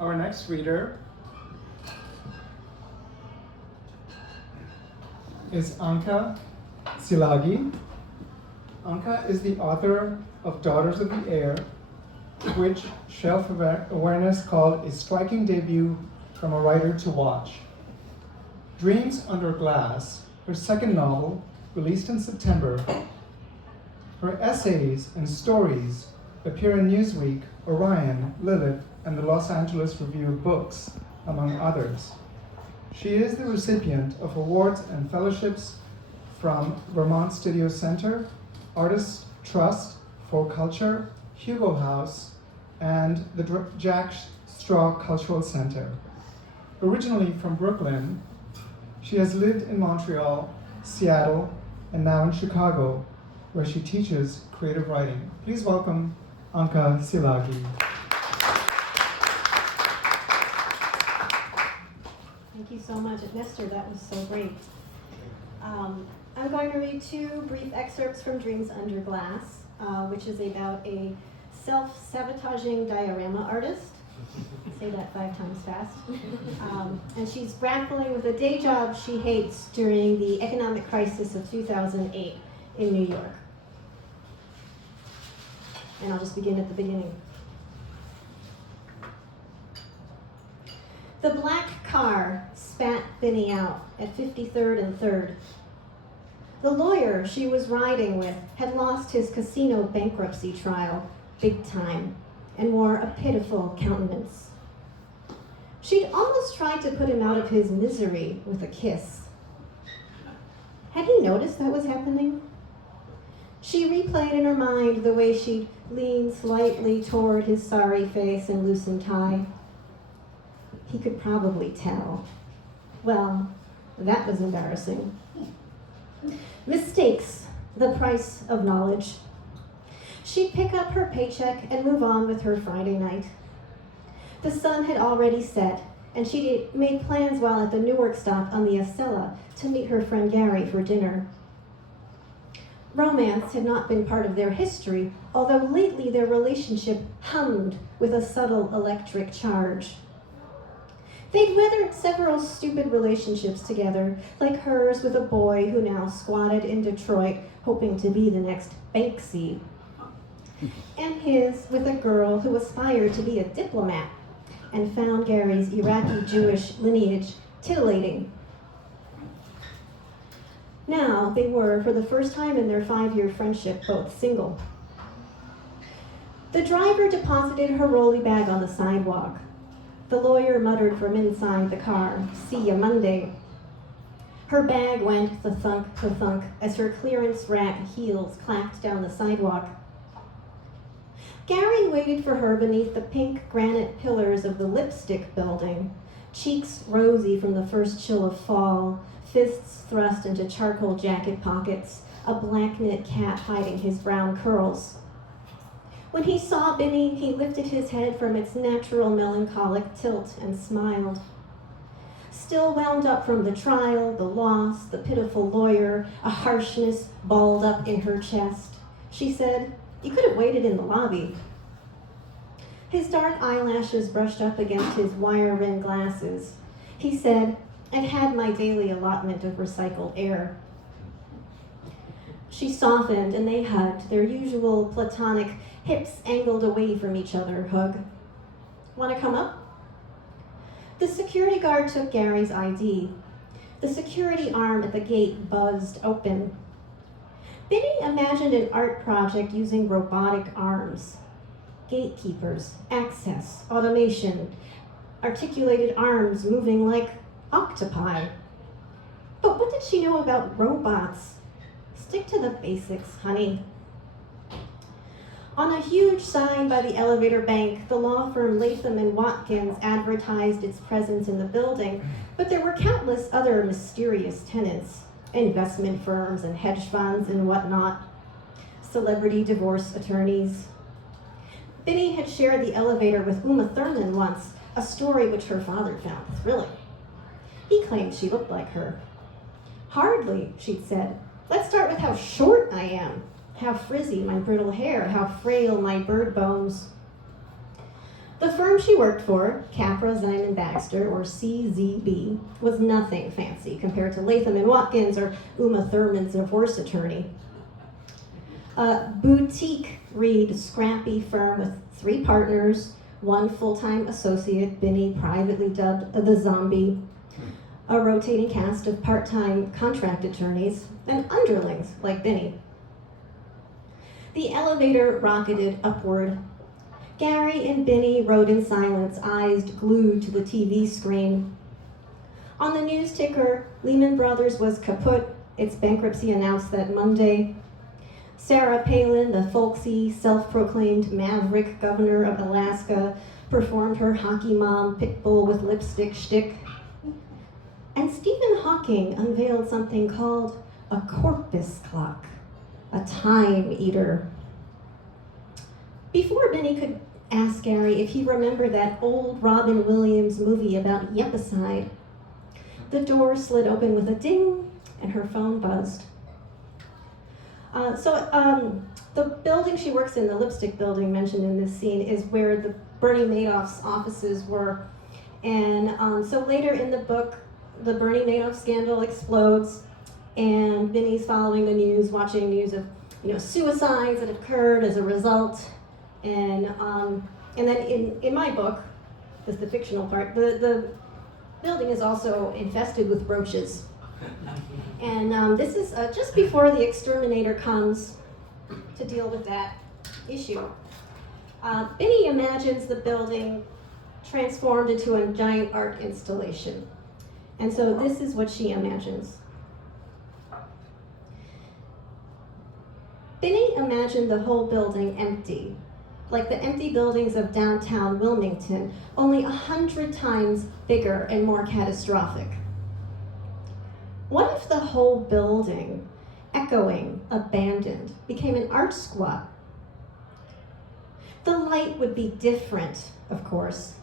Our next reader is Anca Szilágyi. Anca is the author of Daughters of the Air, which Shelf Awareness called a striking debut from a writer to watch. Dreams Under Glass, her second novel, released in September. Her essays and stories appear in Newsweek, Orion, Lilith, and the Los Angeles Review of Books, among others. She is the recipient of awards and fellowships from Vermont Studio Center, Artists Trust for Culture, Hugo House, and the Jack Straw Cultural Center. Originally from Brooklyn, she has lived in Montreal, Seattle, and now in Chicago, where she teaches creative writing. Please welcome Anca Szilágyi. Thank you so much, Nestor. That was so great. I'm going to read two brief excerpts from Dreams Under Glass, which is about a self-sabotaging diorama artist. Say that 5 times fast. And she's grappling with a day job she hates during the economic crisis of 2008 in New York. And I'll just begin at the beginning. The black car spat Binny out at 53rd and 3rd. The lawyer she was riding with had lost his casino bankruptcy trial big time and wore a pitiful countenance. She'd almost tried to put him out of his misery with a kiss. Had he noticed that was happening? She replayed in her mind the way she'd lean slightly toward his sorry face and loosened tie. He could probably tell. Well, that was embarrassing. Mistakes, the price of knowledge. She'd pick up her paycheck and move on with her Friday night. The sun had already set, and she'd made plans while at the Newark stop on the Acela to meet her friend Gary for dinner. Romance had not been part of their history, although lately their relationship hummed with a subtle electric charge. They'd weathered several stupid relationships together, like hers with a boy who now squatted in Detroit, hoping to be the next Banksy, and his with a girl who aspired to be a diplomat and found Gary's Iraqi Jewish lineage titillating. Now they were, for the first time in their 5-year friendship, both single. The driver deposited her rolly bag on the sidewalk. The lawyer muttered from inside the car, "See ya Monday." Her bag went thunk, as her clearance rack heels clacked down the sidewalk. Gary waited for her beneath the pink granite pillars of the Lipstick Building, cheeks rosy from the first chill of fall, fists thrust into charcoal jacket pockets, a black knit cat hiding his brown curls. When he saw Binny, he lifted his head from its natural melancholic tilt and smiled. Still wound up from the trial, the loss, the pitiful lawyer, a harshness balled up in her chest, she said, "You could have waited in the lobby." His dark eyelashes brushed up against his wire-rimmed glasses. He said, "I've had my daily allotment of recycled air." She softened and they hugged, their usual platonic, hips angled away from each other hug. "Want to come up?" The security guard took Gary's ID. The security arm at the gate buzzed open. Binny imagined an art project using robotic arms. Gatekeepers, access, automation, articulated arms moving like octopi. But what did she know about robots? Stick to the basics, honey. On a huge sign by the elevator bank, the law firm Latham & Watkins advertised its presence in the building, but there were countless other mysterious tenants, investment firms and hedge funds and whatnot, celebrity divorce attorneys. Binny had shared the elevator with Uma Thurman once, a story which her father found thrilling. He claimed she looked like her. "Hardly," she'd said. "Let's start with how short I am. How frizzy my brittle hair, how frail my bird bones." The firm she worked for, Capra, Zyman Baxter, or CZB, was nothing fancy compared to Latham and Watkins or Uma Thurman's divorce attorney. A boutique read scrappy firm with 3 partners, 1 full-time associate, Binny privately dubbed the Zombie, a rotating cast of part-time contract attorneys, and underlings like Binny. The elevator rocketed upward. Gary and Binny rode in silence, eyes glued to the TV screen. On the news ticker, Lehman Brothers was kaput. Its bankruptcy announced that Monday. Sarah Palin, the folksy, self-proclaimed maverick governor of Alaska, performed her hockey mom pitbull with lipstick shtick. And Stephen Hawking unveiled something called a corpus clock, a time eater. Before Binny could ask Gary if he remembered that old Robin Williams movie about yepicide, the door slid open with a ding and her phone buzzed. The building she works in, the lipstick building mentioned in this scene, is where the Bernie Madoff's offices were. And so later in the book, the Bernie Madoff scandal explodes, and Binny's following the news, watching news of suicides that occurred as a result. And then in my book, is the fictional part, the building is also infested with roaches. And this is just before the exterminator comes to deal with that issue. Binny imagines the building transformed into a giant art installation. And so this is what she imagines. Binny imagined the whole building empty, like the empty buildings of downtown Wilmington, only 100 times bigger and more catastrophic. What if the whole building, echoing, abandoned, became an art squat? The light would be different, of course.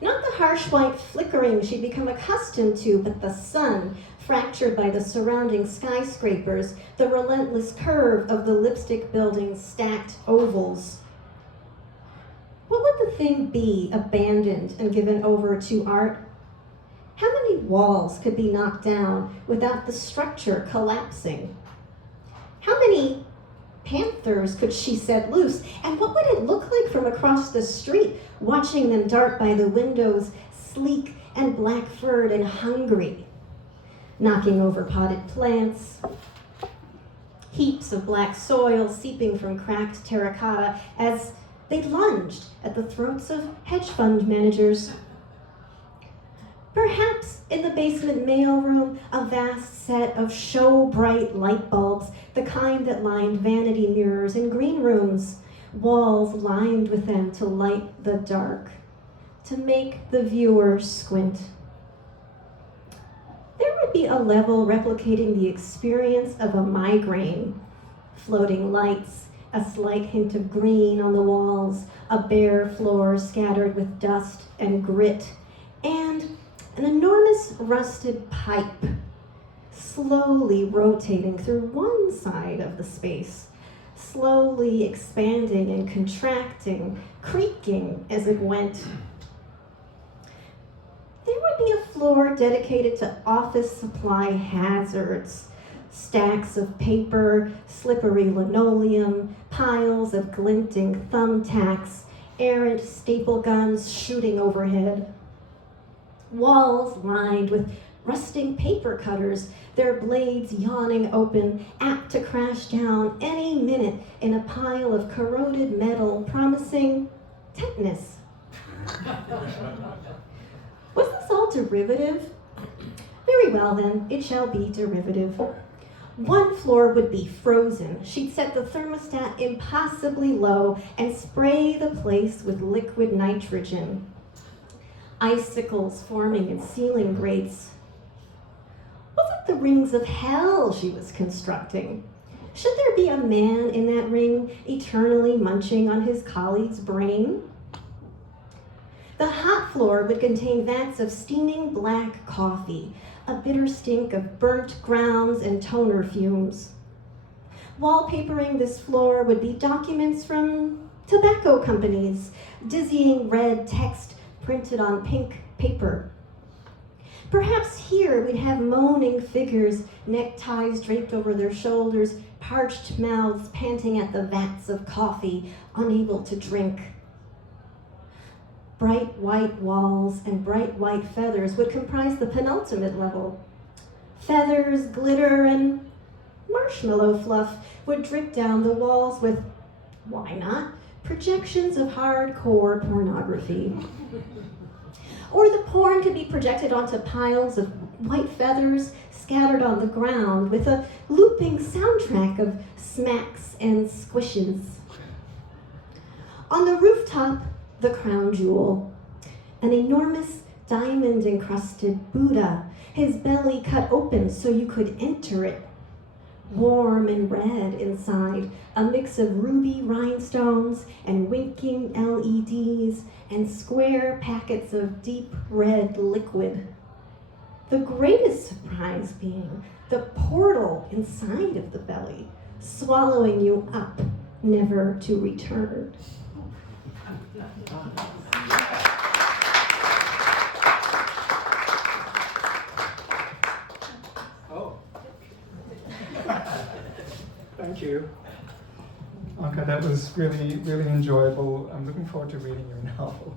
Not the harsh white flickering she'd become accustomed to, but the sun, fractured by the surrounding skyscrapers, the relentless curve of the lipstick building's stacked ovals. What would the thing be abandoned and given over to art? How many walls could be knocked down without the structure collapsing? How many panthers could she set loose? And what would it look like from across the street, watching them dart by the windows, sleek and black-furred and hungry, knocking over potted plants, heaps of black soil seeping from cracked terracotta as they lunged at the throats of hedge fund managers. Perhaps in the basement mailroom, a vast set of show-bright light bulbs, the kind that lined vanity mirrors in green rooms, walls lined with them to light the dark, to make the viewer squint. There would be a level replicating the experience of a migraine, floating lights, a slight hint of green on the walls, a bare floor scattered with dust and grit, and an enormous rusted pipe slowly rotating through one side of the space, slowly expanding and contracting, creaking as it went. There would be a floor dedicated to office supply hazards, stacks of paper, slippery linoleum, piles of glinting thumbtacks, errant staple guns shooting overhead. Walls lined with rusting paper cutters, their blades yawning open, apt to crash down any minute in a pile of corroded metal promising tetanus. Was this all derivative? Very well then, it shall be derivative. One floor would be frozen. She'd set the thermostat impossibly low and spray the place with liquid nitrogen. Icicles forming in ceiling grates. Was it the rings of hell she was constructing? Should there be a man in that ring eternally munching on his colleague's brain? The hot floor would contain vats of steaming black coffee, a bitter stink of burnt grounds and toner fumes. Wallpapering this floor would be documents from Tobacco companies, dizzying red text printed on pink paper. Perhaps here we'd have moaning figures, neckties draped over their shoulders, parched mouths panting at the vats of coffee, unable to drink. Bright white walls and bright white feathers would comprise the penultimate level. Feathers, glitter, and marshmallow fluff would drip down the walls with, why not, projections of hardcore pornography. Or the porn could be projected onto piles of white feathers scattered on the ground with a looping soundtrack of smacks and squishes. On the rooftop, the crown jewel, an enormous diamond-encrusted Buddha, his belly cut open so you could enter it. Warm and red inside, a mix of ruby rhinestones and winking LEDs and square packets of deep red liquid. The greatest surprise being the portal inside of the belly, swallowing you up, never to return. Oh. Thank you. Anca, that was really, really enjoyable. I'm looking forward to reading your novel.